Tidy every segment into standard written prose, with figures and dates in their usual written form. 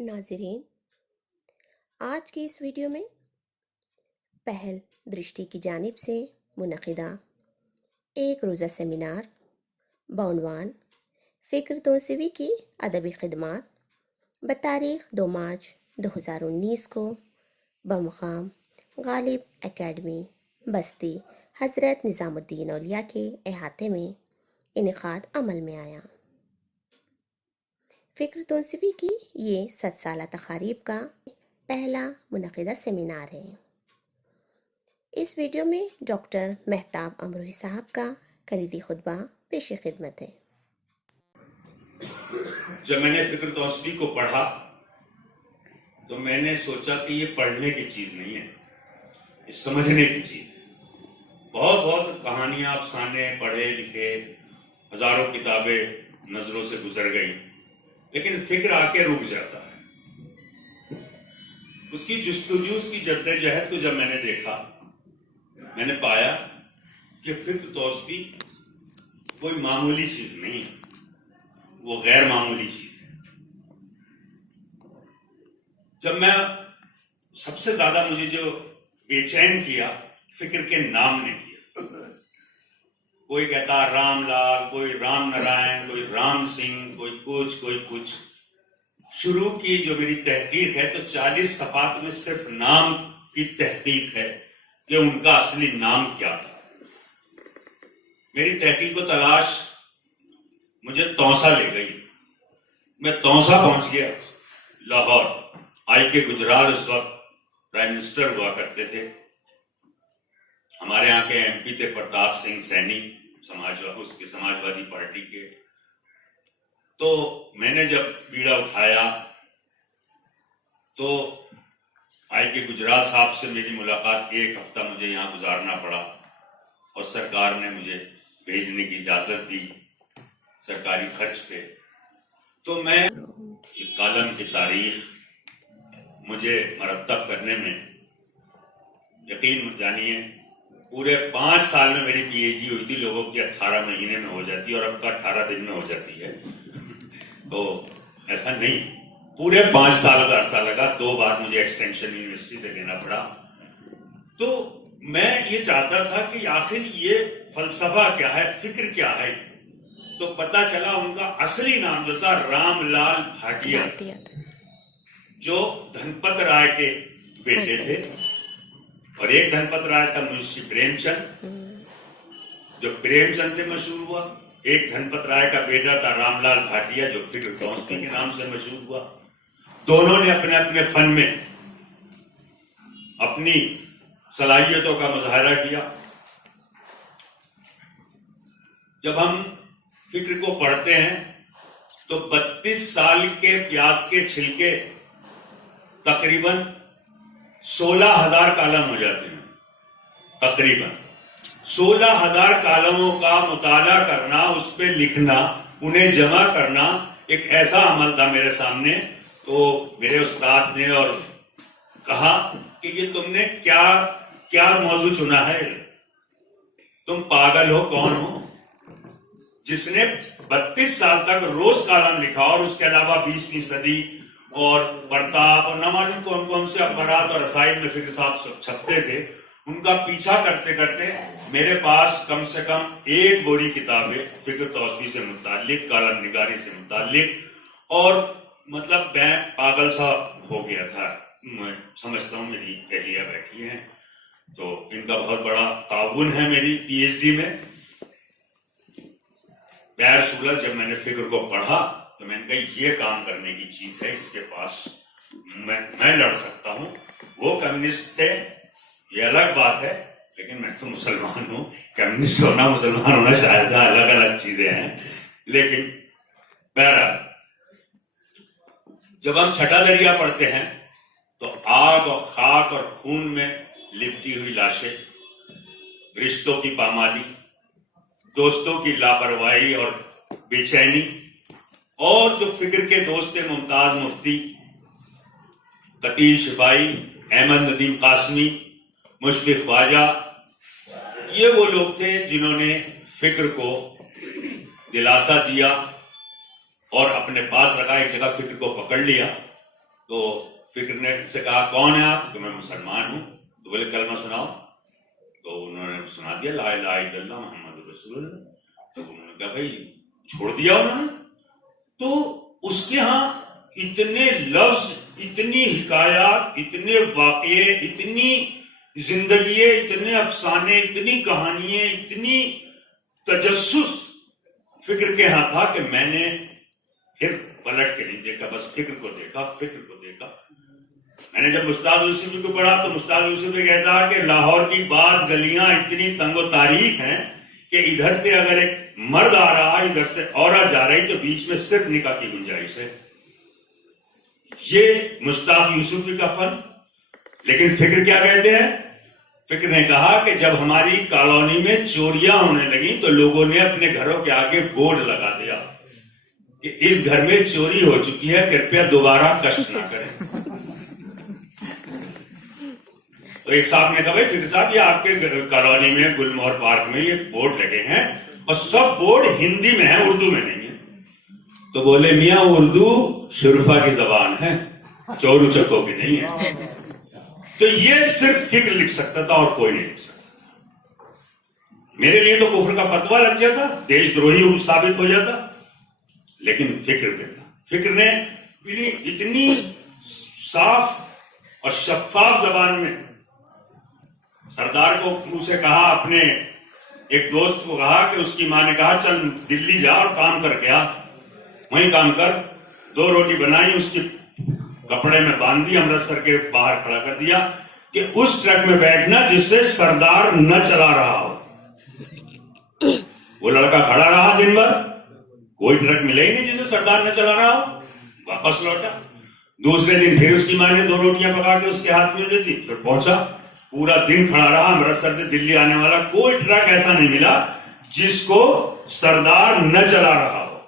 ناظرین، آج کی اس ویڈیو میں پہل درشٹی کی جانب سے منعقدہ ایک روزہ سیمینار بعنوان فکر توسیوی کی ادبی خدمات بتاریخ 2 مارچ 2019 کو بمقام غالب اکیڈمی بستی حضرت نظام الدین اولیاء کے احاطے میں انعقاد عمل میں آیا۔ فکر توسیوی کی یہ 7 سالہ تقاریب کا پہلا منعقدہ سیمینار ہے۔ اس ویڈیو میں ڈاکٹر مہتاب امروہی صاحب کا کلیدی خطبہ پیش خدمت ہے۔ جب میں نے فکر توسیوی کو پڑھا تو میں نے سوچا کہ یہ پڑھنے کی چیز نہیں ہے، یہ سمجھنے کی چیز ہے۔ بہت کہانیاں افسانے پڑھے لکھے، ہزاروں کتابیں نظروں سے گزر گئی، لیکن فکر آ کے رک جاتا ہے۔ اس کی جستجو، اس کی جدوجہد کو جب میں نے دیکھا، میں نے پایا کہ فکر توسیوی کوئی معمولی چیز نہیں، وہ غیر معمولی چیز ہے۔ جب میں سب سے زیادہ مجھے جو بے چین کیا، فکر کے نام نے کیا۔ کوئی کہتا رام لال، کوئی رام نارائن، کوئی رام سنگھ، کوئی کچھ۔ شروع کی جو میری تحقیق ہے تو 40 صفحات میں صرف نام کی تحقیق ہے کہ ان کا اصلی نام کیا تھا۔ میری تحقیق و تلاش مجھے تونسا لے گئی۔ میں تونسا پہنچ گیا، لاہور۔ آئی کے گجرال اس وقت پرائم منسٹر ہوا کرتے تھے۔ ہمارے یہاں کے ایم پی تھے پرتاپ سنگھ سینی، اس کے سماجوادی پارٹی کے۔ تو میں نے جب بیڑا اٹھایا تو آئی کے گجرال صاحب سے میری ملاقات کی، 1 ہفتہ مجھے یہاں گزارنا پڑا اور سرکار نے مجھے بھیجنے کی اجازت دی سرکاری خرچ پہ۔ تو میں کالم کی تاریخ مجھے مرتب کرنے میں، یقین جانیے پورے 5 سال میں میری پی ایچ ڈی ہوئی تھی، لوگوں کی 18 مہینے میں ہو جاتی ہے اور اب کا 18 دن میں ہو جاتی ہے۔ تو ایسا نہیں، پورے 5 سال کا عرصہ لگا، 2 بار مجھے ایکسٹینشن یونیورسٹی سے لینا پڑا۔ تو میں یہ چاہتا تھا کہ آخر یہ فلسفہ کیا ہے، فکر کیا ہے۔ تو پتہ چلا ان کا اصلی نام جو تھا رام لال بھاٹیا، جو دھنپت رائے کے بیٹے تھے، اور ایک دھنپت رائے تھا منشی پریم چند جو پریم چند سے مشہور ہوا، ایک دھنپت رائے کا بیٹا تھا رام لال بھاٹیا جو فکر توسیوی کے نام سے مشہور ہوا۔ دونوں نے اپنے اپنے فن میں اپنی صلاحیتوں کا مظاہرہ کیا۔ جب ہم فکر کو پڑھتے ہیں تو 32 سال کے پیاز کے چھلکے تقریباً 16,000 کالم ہو جاتے ہیں۔ تقریباً 16,000 کالموں کا مطالعہ کرنا، اس پہ لکھنا، انہیں جمع کرنا ایک ایسا عمل تھا میرے سامنے۔ تو میرے استاد نے اور کہا کہ یہ تم نے کیا موضوع چنا ہے، تم پاگل ہو، کون ہو جس نے 32 سال تک روز کالم لکھا، اور اس کے علاوہ 20ویں صدی اور پرتاپ اور نہ معلوم کون کون سے اخبارات اور رسائل میں فکر صاحب چھپتے تھے۔ ان کا پیچھا کرتے کرتے میرے پاس کم سے کم 1 بوری کتابیں فکر توسیوی سے متعلق، کالم نگاری سے متعلق، اور مطلب میں پاگل سا ہو گیا تھا۔ میں سمجھتا ہوں میری اہلیہ بیٹھی ہیں تو ان کا بہت بڑا تعاون ہے میری پی ایچ ڈی میں۔ بہر صورت جب میں نے فکر کو پڑھا تو میں نے کہا یہ کام کرنے کی چیز ہے، اس کے پاس میں لڑ سکتا ہوں۔ وہ کمیونسٹ تھے، یہ الگ بات ہے، لیکن میں تو مسلمان ہوں۔ کمیونسٹ ہونا، مسلمان ہونا شاید الگ الگ چیزیں ہیں، لیکن بہرحال جب ہم چھٹا دریا پڑھتے ہیں تو آگ اور خاک اور خون میں لپٹی ہوئی لاشیں، رشتوں کی پامالی، دوستوں کی لاپرواہی اور بے چینی، اور جو فکر کے دوست ممتاز مفتی قتیل شفائی، احمد ندیم قاسمی، مشفق خواجہ، یہ وہ لوگ تھے جنہوں نے فکر کو دلاسا دیا اور اپنے پاس رکھا، ایک جگہ فکر کو پکڑ لیا تو فکر نے سے کہا کون ہے آپ؟ کہ میں مسلمان ہوں. تو بولے کلمہ سناؤ. تو انہوں نے سنا دیا لا الہ الا اللہ محمد رسول اللہ. تو انہوں نے کہا بھائی چھوڑ دیا انہوں نے. تو اس کے ہاں اتنے لفظ، اتنی حکایات، اتنے واقعے، اتنی زندگییں، اتنے افسانے، اتنی کہانیاں، اتنی تجسس فکر کے ہاں تھا کہ میں نے پھر پلٹ کے نہیں دیکھا، بس فکر کو دیکھا، فکر کو دیکھا. میں نے جب مستعد یوسفی کو پڑھا تو مستعد یوسفی کہتا کہ لاہور کی بعض گلیاں اتنی تنگ و تاریک ہیں کہ ادھر سے اگر ایک مرد آ رہا ہے، ادھر سے عورت جا رہی، تو بیچ میں صرف نکاح کی گنجائش ہے. یہ مشتاق یوسفی کا فن. لیکن فکر کیا کہتے ہیں؟ فکر نے کہا کہ جب ہماری کالونی میں چوریاں ہونے لگی تو لوگوں نے اپنے گھروں کے آگے بورڈ لگا دیا کہ اس گھر میں چوری ہو چکی ہے، کرپیا دوبارہ کشٹ نہ کریں. تو ایک صاحب نے کہا بھائی فکر صاحب یہ آپ کے کالونی میں گلموہر پارک میں یہ بورڈ لگے ہیں اور سب بورڈ ہندی میں ہیں، اردو میں نہیں ہے. تو بولے میاں اردو شرفا کی زبان ہے، چور اچکوں کی نہیں ہے. تو یہ صرف فکر لکھ سکتا تھا اور کوئی نہیں لکھ سکتا. میرے لیے تو کفر کا فتویٰ لگ جاتا، دیش دروہی ثابت ہو جاتا. لیکن فکر پہ تھا. فکر نے اتنی صاف اور شفاف زبان میں سردار کو منہ سے کہا، اپنے ایک دوست کو کہا کہ اس کی ماں نے کہا چل دلی جا اور کام کر کے آ. وہیں کام کر. 2 روٹی بنائی، اس کی کپڑے میں باندھ دی، امرتسر کے باہر کھڑا کر دیا کہ اس ٹرک میں بیٹھنا جس سے سردار نہ چلا رہا ہو. وہ لڑکا کھڑا رہا دن بھر، کوئی ٹرک ملے ہی نہیں جسے سردار نہ چلا رہا ہو. واپس لوٹا. دوسرے دن پھر اس کی ماں نے 2 روٹیاں پکا کے اس کے ہاتھ میں دے دی. پھر پہنچا، پورا دن کھڑا رہا. امرتسر سے دلی آنے والا کوئی ٹرک ایسا نہیں ملا جس کو سردار نہ چلا رہا ہو.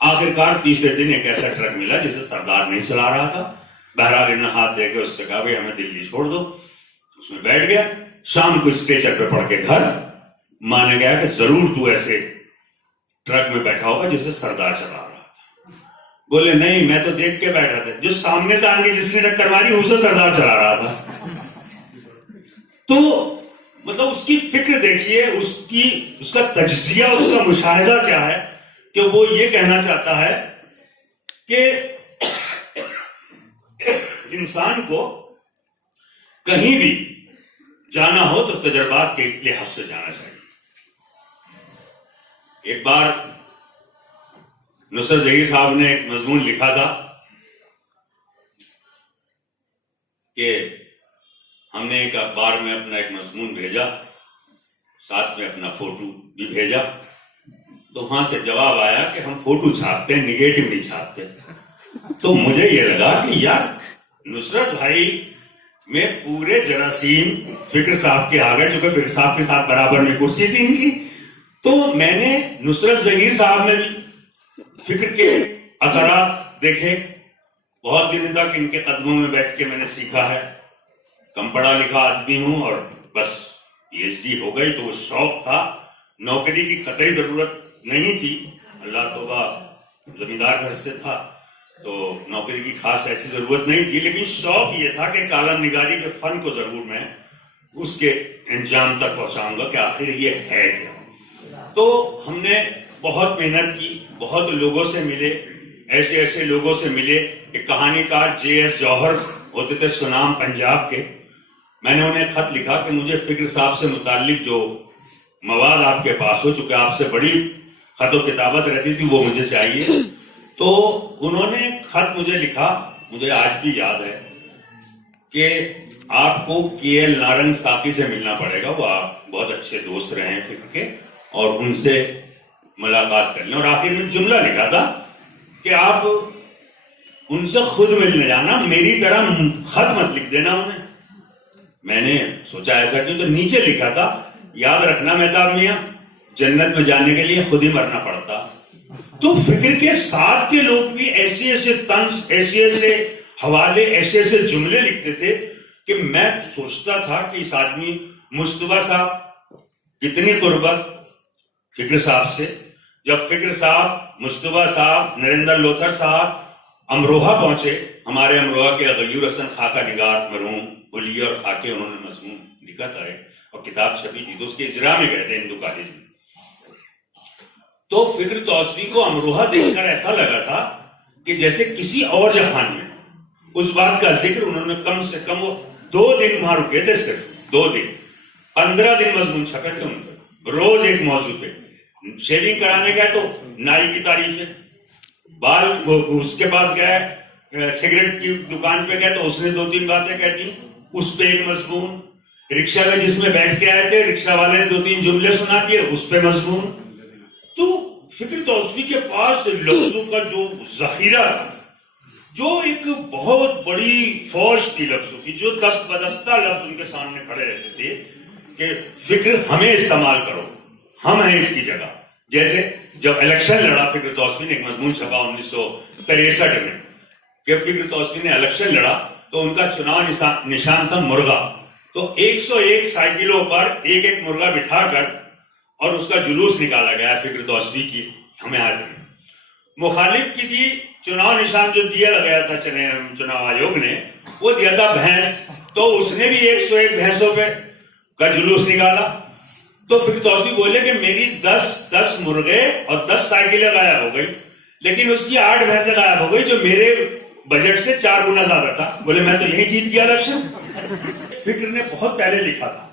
آخرکار تیسرے دن ایک ایسا ٹرک ملا جسے سردار نہیں چلا رہا تھا. بہرحال انہیں ہاتھ دے کے اس سے کہا بھائی ہمیں دلی چھوڑ دو. اس میں بیٹھ گیا. شام کو اسٹیچر پہ پڑھ کے گھر. مانا گیا کہ ضرور تو ایسے ٹرک میں بیٹھا ہوگا جسے سردار چلا رہا تھا. بولے نہیں میں تو دیکھ کے بیٹھا تھا، جو سامنے سے آگے جس نے ٹکر ماری اسے سردار چلا رہا تھا. تو مطلب اس کی فکر دیکھیے، اس کا تجزیہ، اس کا مشاہدہ کیا ہے کہ وہ یہ کہنا چاہتا ہے کہ انسان کو کہیں بھی جانا ہو تو تجربات کے لحاظ سے جانا چاہیے. ایک بار نصرت ظہیر صاحب نے ایک مضمون لکھا تھا کہ ہم نے ایک اخبار میں اپنا ایک مضمون بھیجا، ساتھ میں اپنا فوٹو بھی بھیجا. تو وہاں سے جواب آیا کہ ہم فوٹو چھاپتے ہیں، نگیٹو نہیں چھاپتے. تو مجھے یہ لگا کہ یار نصرت بھائی میں پورے جراثیم فکر صاحب کے آ گئے، چونکہ فکر صاحب کے ساتھ برابر میں کرسی تھی ان کی. تو میں نے نصرت ظہیر صاحب میں بھی فکر کے اثرات دیکھے. بہت دن تک ان کے قدموں میں بیٹھ کے میں نے سیکھا ہے. کم پڑھا لکھا آدمی ہوں اور بس پی ایچ ڈی ہو گئی تو وہ شوق تھا. نوکری کی قطعی ضرورت نہیں تھی. اللہ توبہ زمیندار گھر سے تھا تو نوکری کی خاص ایسی ضرورت نہیں تھی، لیکن شوق یہ تھا کہ کالم نگاری کے فن کو ضرور میں اس کے انجام تک پہنچاؤں گا کہ آخر یہ ہے کیا. تو ہم نے بہت محنت کی، بہت لوگوں سے ملے، ایسے لوگوں سے ملے. ایک کہانی کار JS جوہر ہوتے تھے سنام پنجاب کے. میں نے انہیں خط لکھا کہ مجھے فکر صاحب سے متعلق جو مواد آپ کے پاس ہو، چونکہ آپ سے بڑی خط و کتابت رہتی تھی، وہ مجھے چاہیے. تو انہوں نے خط مجھے لکھا، مجھے آج بھی یاد ہے کہ آپ کو KL نارنگ ساقی سے ملنا پڑے گا. وہ آپ بہت اچھے دوست رہے ہیں فکر کے، اور ان سے ملاقات کر لیں. اور آخر میں جملہ لکھا تھا کہ آپ ان سے خود ملنے جانا، میری طرح خط مت لکھ دینا انہیں. میں نے سوچا ایسا کیوں، تو نیچے لکھا تھا یاد رکھنا مہتاب میاں، جنت میں جانے کے لیے خود ہی مرنا پڑتا. تو فکر کے ساتھ کے لوگ بھی ایسے طنز، ایسے حوالے، ایسے جملے لکھتے تھے کہ میں سوچتا تھا کہ اس آدمی مصطفیٰ صاحب کتنی قربت فکر صاحب سے. جب فکر صاحب، مصطفیٰ صاحب، نریندر لوتھر صاحب امروہہ پہنچے. ہمارے امروہہ کے غیور حسن خاکہ نگار مرحوم حلیے اور خاکے انہوں نے مضمون لکھا تھا اور کتاب چھپی تھی، تو اس کے اجرا میں گئے تھے ہندو کالج میں. تو فکر توسوی کو امروہہ دیکھ کر ایسا لگا تھا کہ جیسے کسی اور جہان میں. اس بات کا ذکر انہوں نے کم سے کم وہ 2 دن وہاں رکے تھے، صرف 2 دن، 15 دن مضمون چھپے تھے ان کے، روز ایک موضوع پہ. شیونگ کرانے گئے تو نائی کی تعریف ہے، بال اس کے پاس گئے سگریٹ کی دکان پہ گئے تو اس نے 2-3 باتیں کہہ دی، اس پہ ایک مضمون. رکشہ میں جس میں بیٹھ کے آئے تھے رکشہ والے نے 2-3 جملے سنا دیے، اس پہ مضمون. تو فکر توسوی کے پاس لفظوں کا جو ذخیرہ تھا، جو ایک بہت بڑی فوج تھی لفظوں کی، جو دست بدستہ لفظ ان کے سامنے کھڑے رہتے تھے کہ فکر ہمیں استعمال کرو، ہم ہیں اس کی جگہ. جیسے جب الیکشن لڑا فکر توسوی نے ایک مضمون چھپا 1963 میں کہ فکر توسوی نے الیکشن لڑا تو ان کا چناؤ نشان تھا مرغا. تو 101 سائیکلوں پر ایک ایک مرغا بٹھا کر اور اس کا جلوس نکالا گیا فکر توسوی کی حمایت میں. مخالف کی تھی چناؤ نشان جو دیا گیا تھا چناؤ آیوگ نے، وہ دیا تھا بھینس، تو اس نے بھی 101 بھینسوں پہ کا جلوس نکالا. تو فکر توسوی بولے کہ میری 10 مرغے اور 10 سائیکلیں غائب ہو گئی، لیکن اس کی 8 بھینسیں غائب ہو گئی جو میرے بجٹ سے 4 گنا زیادہ تھا. بولے میں تو یہی جیت گیا الیکشن. فکر نے بہت پہلے لکھا تھا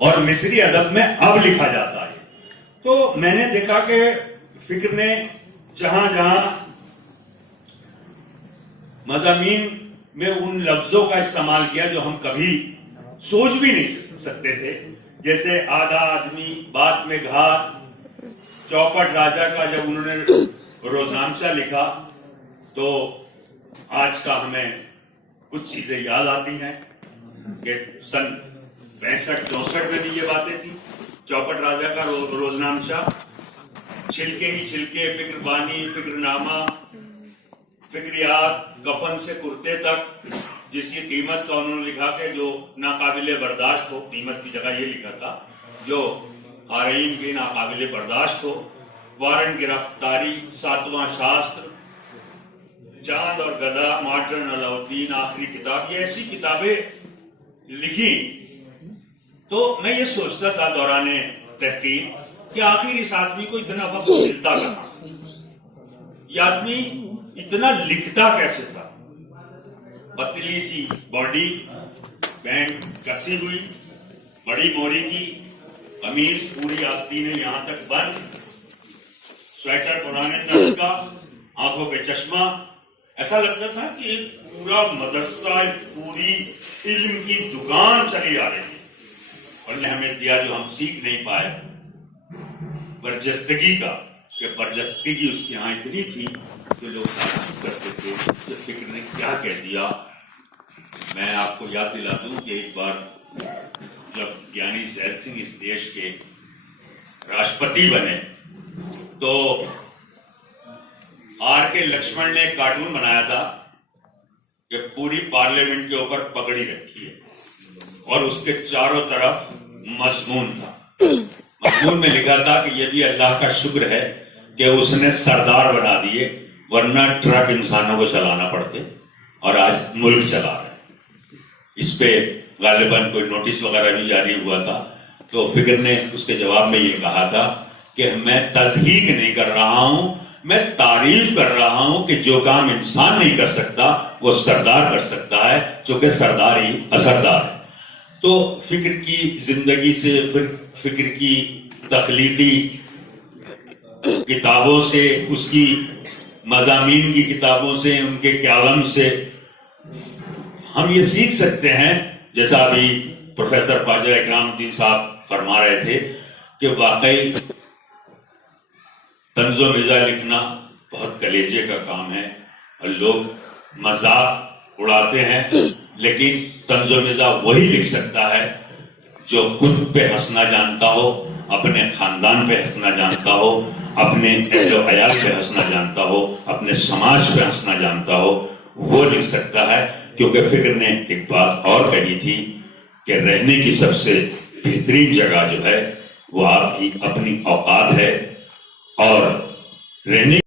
اور مصری ادب میں اب لکھا جاتا ہے. تو میں نے دیکھا کہ فکر نے جہاں جہاں مضامین میں ان لفظوں کا استعمال کیا جو ہم کبھی سوچ بھی نہیں سکتے تھے، جیسے آدھا آدمی بات میں گھات. چوپٹ راجا کا جب انہوں نے روزنامچہ لکھا تو آج کا ہمیں کچھ چیزیں یاد آتی ہیں کہ سن 65-64 میں بھی یہ باتیں تھی. چوپٹ راجا کا روزنامچہ، چھلکے ہی چھلکے، فکر بانی، فکر نامہ، فکریات، کفن سے کرتے تک، جس کی قیمت کا انہوں نے لکھا کہ جو ناقابل برداشت ہو، قیمت کی جگہ یہ لکھا تھا جو قارئین کی ناقابل برداشت ہو. وارنٹ گرفتاری، 7واں شاستر، چاند اور گدا، ماڈرن علاؤدین، آخری کتاب، یہ ایسی کتابیں لکھی. تو میں یہ سوچتا تھا دوران تحقیق کہ آخر اس آدمی کو اتنا وقت ملتا کہاں، یہ آدمی اتنا لکھتا کیسے تھا. پتلی سی باڈی، پینٹ کسی ہوئی، بڑی موری کی قمیض، پوری آستینیں یہاں تک بند، سویٹر پرانے طرز کا، آنکھوں پہ چشمہ. ایسا لگتا تھا کہ ایک پورا مدرسہ، ایک پوری علم کی دکان چلی آ رہی ہے اور نے ہمیں دیا جو ہم سیکھ نہیں پائے، برجستگی کا. کہ برجستگی اس کے ہاں اتنی تھی کہ لوگ تعریف کرتے تھے کہ فکر نے کیا کہہ دیا. میں آپ کو یاد دلا دوں کہ ایک بار جب گیانی زیل سنگھ اس دیش کے راشٹرپتی بنے تو آر کے لکشمن نے ایک کارٹون بنایا تھا کہ پوری پارلیمنٹ کے اوپر پگڑی رکھی ہے اور اس کے چاروں طرف مضمون تھا. مضمون میں لکھا تھا کہ یہ بھی اللہ کا شکر ہے کہ اس نے سردار بنا دیے، ورنہ ٹرک انسانوں کو چلانا پڑتے اور آج ملک چلا رہے. اس پہ غالباً کوئی نوٹس وغیرہ بھی جاری ہوا تھا. تو فکر نے اس کے جواب میں یہ کہا تھا کہ میں تضحیق نہیں کر رہا ہوں، میں تعریف کر رہا ہوں کہ جو کام انسان نہیں کر سکتا وہ سردار کر سکتا ہے، چونکہ سردار ہی اثردار ہے. تو فکر کی زندگی سے، فکر کی تخلیقی کتابوں سے، اس کی مضامین کی کتابوں سے، ان کے کالم سے ہم یہ سیکھ سکتے ہیں، جیسا ابھی پروفیسر خواجہ اکرام الدین صاحب فرما رہے تھے کہ واقعی طنز و مزاح لکھنا بہت کلیجے کا کام ہے اور لوگ مذاق اڑاتے ہیں، لیکن طنز و مزاح وہی لکھ سکتا ہے جو خود پہ ہنسنا جانتا ہو، اپنے خاندان پہ ہنسنا جانتا ہو، اپنے اہل و عیال پہ ہنسنا جانتا ہو، اپنے سماج پہ ہنسنا جانتا ہو. وہ لکھ سکتا ہے، کیونکہ فکر نے ایک بات اور کہی تھی کہ رہنے کی سب سے بہترین جگہ جو ہے وہ آپ کی اپنی اوقات ہے، اور رہنے